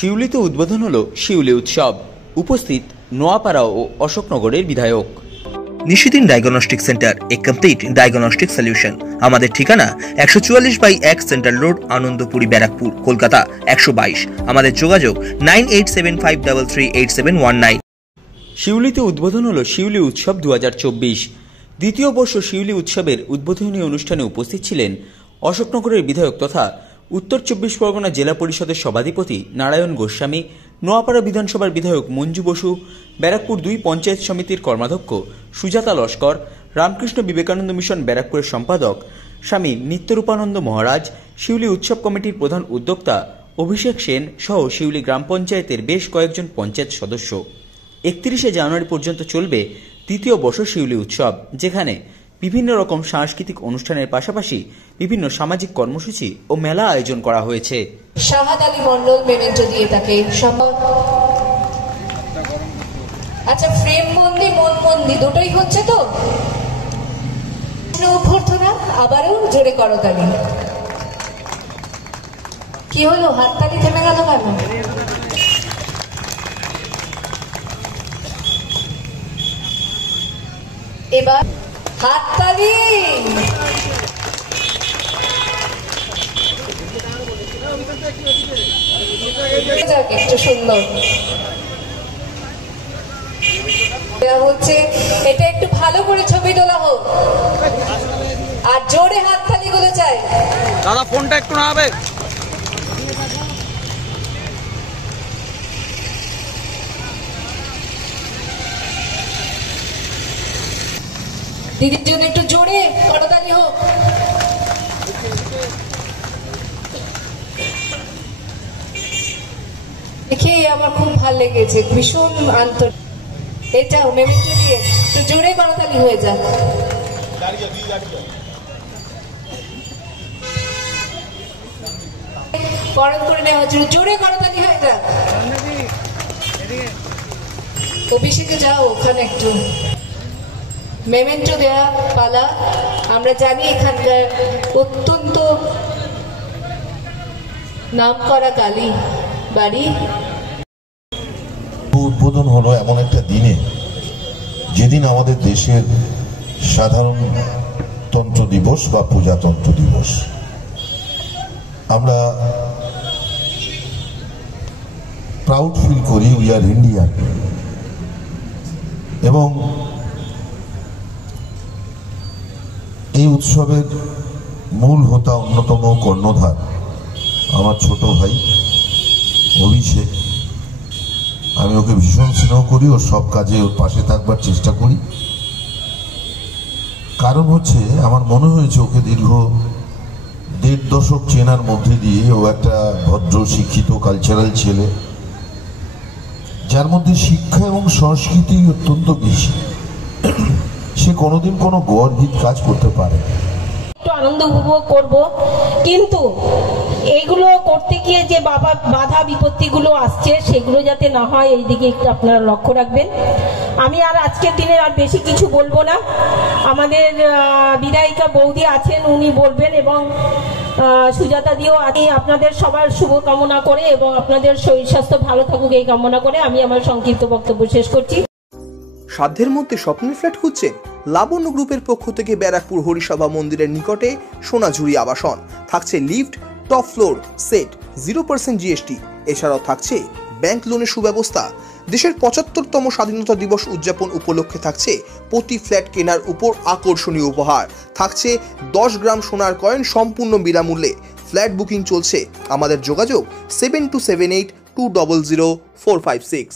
শিউলিতে উদ্বোধন হলো শিউলি উৎসব। উপস্থিত নোয়াপাড়া ও অশোকনগরের বিধায়ক। নিশিদিন ডায়াগনস্টিক সেন্টার, এ কমপ্লিট ডায়াগনস্টিক সলিউশন। আমাদের ঠিকানা 144/1 সেন্ট্রাল রোড, আনন্দপুরি, ব্যারাকপুর, কলকাতা 122। আমাদের যোগাযোগ 9875338719। শিউলিতে উদ্বোধন হলো শিউলি উৎসব 2024। দ্বিতীয় বর্ষ শিউলি উৎসবের উদ্বোধনী অনুষ্ঠানে উপস্থিত ছিলেন অশোকনগরের বিধায়ক তথা উত্তর 24 পরগনা জেলা পরিষদের সভাধিপতি নারায়ণ গোস্বামী, নোয়াপাড়া বিধানসভার বিধায়ক মঞ্জু বসু, ব্যারাকপুর 2 পঞ্চায়েত সমিতির কর্মাধ্যক্ষ সুজাতা লস্কর, রামকৃষ্ণ বিবেকানন্দ মিশন ব্যারাকপুরের সম্পাদক স্বামী নিত্যরূপানন্দ মহারাজ, শিউলি উৎসব কমিটির প্রধান উদ্যোক্তা অভিষেক সেন সহ শিউলি গ্রাম পঞ্চায়েতের বেশ কয়েকজন পঞ্চায়েত সদস্য। 31শে জানুয়ারি পর্যন্ত চলবে তৃতীয় বর্ষ শিউলি উৎসব, যেখানে বিভিন্ন রকম সাংস্কৃতিক অনুষ্ঠানের পাশাপাশি বিভিন্ন সামাজিক কর্মসূচি ও মেলা আয়োজন করা হয়েছে। শাহাদ আলী মন্ডল মেমেন্টো দিয়ে তাকে আচ্ছা, ফ্রেম বন্দি মন বন্দি দুটোই হচ্ছে তো। অভ্যর্থনা আবারও জোরে করতালি। কি হলো, হাততালি থেমে গেল কেন? এবার হাততালি। একটু সুন্দর হচ্ছে, এটা একটু ভালো করে ছবি তোলা হোক আর জোরে হাততালি গুলো চাই। দাদা ফোনটা একটু নামাবে। দিদির জন্য একটু জোরে করতালি হোক। দেখে আমার খুব ভালো লেগেছে, ভীষণ আন্তরিক। এটা মেমেন্টো দিয়ে একটু জোরে করতালি হয়ে যায়। বরণ করে নেওয়া হচ্ছে, জোরে করতালি হয়ে যায়। অভিষেকে যাও ওখানে একটু মেমেন্টো দেওয়া পালা। আমরা জানি এখানকার অত্যন্ত নামকরা কালী বাড়ি। উদ্বোধন হলো এমন একটা দিনে যেদিন আমাদের দেশের সাধারণতন্ত্র দিবস বা প্রজাতন্ত্র দিবস। আমরা প্রাউড ফিল করি, উই আর ইন্ডিয়ান। এবং এই উৎসবের মূল হোতা, অন্যতম কর্ণধার আমার ছোট ভাই অভিষেক। আমি ওকে ভীষণ স্নেহ করি, ওর সব কাজে ওর পাশে থাকবার চেষ্টা করি। কারণ হচ্ছে, আমার মনে হয়েছে ওকে দীর্ঘ 1.5 দশক চেনার মধ্যে দিয়ে ও একটা ভদ্র, শিক্ষিত, কালচারাল ছেলে, যার মধ্যে শিক্ষা এবং সংস্কৃতি অত্যন্ত বেশি। সে কোনোদিন কোনো গর্হিত কাজ করতে পারে। একটু আনন্দ উপভোগ করব, কিন্তু এইগুলো করতে গিয়ে যে বাধা বিপত্তিগুলো আসছে সেগুলো যাতে না হয়, এই দিকে একটু আপনারা লক্ষ্য রাখবেন। আমি আর আজকের দিনে আর বেশি কিছু বলবো না। আমাদের বিধায়িকা বৌদি আছেন, উনি বলবেন, এবং সুজাতা দিও। আমি আপনাদের সবার শুভকামনা করে এবং আপনাদের শরীর স্বাস্থ্য ভালো থাকুক এই কামনা করে আমি আমার সংক্ষিপ্ত বক্তব্য শেষ করছি। সাধ্যের মধ্যে স্বপ্নের ফ্ল্যাট খুঁজছেন? লাবণ্য গ্রুপের পক্ষ থেকে ব্যারাকপুর হরিসভা মন্দিরের নিকটে সোনাঝুরি আবাসন। থাকছে lift, top floor, set, 0% GST। এছাড়াও থাকছে ব্যাংক লোনের সুব্যবস্থা। দেশের 75তম স্বাধীনতা দিবস উদযাপন উপলক্ষে থাকছে প্রতি ফ্ল্যাট কেনার উপর আকর্ষণীয় উপহার। থাকছে 10 গ্রাম সোনার কয়েন সম্পূর্ণ বিনামূল্যে। ফ্ল্যাট বুকিং চলছে। আমাদের যোগাযোগ 7278200456।